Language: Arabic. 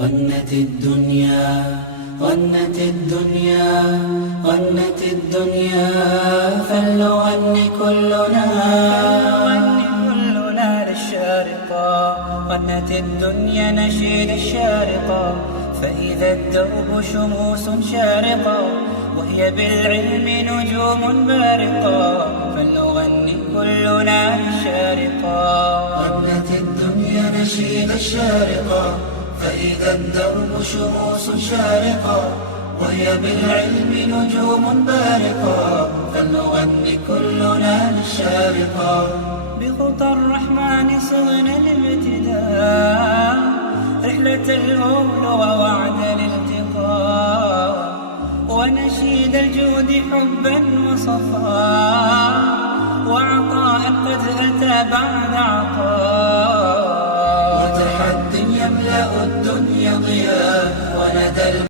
غنت الدنيا غنت الدنيا غنت الدنيا فلنغني كلنا للشارقة. غنت الدنيا نشيد الشارقة، فإذا الدرب شموس شارقة وهي بالعلم نجوم بارقة، فلنغني كلنا للشارقة. غنت الدنيا نشيد الشارقة، فإذا الدرب شموس شارقة وهي بالعلم نجوم بارقة، فلنغني كلنا للشارقة. بخطى الرحمن صغنا الابتداء، رحلة الهول ووعد الالتقاء، ونشيد الجود حبا وصفاء، وعطاء قد أتى بعد عطاء، وتحد يملأ الدنيا ضياء، وندى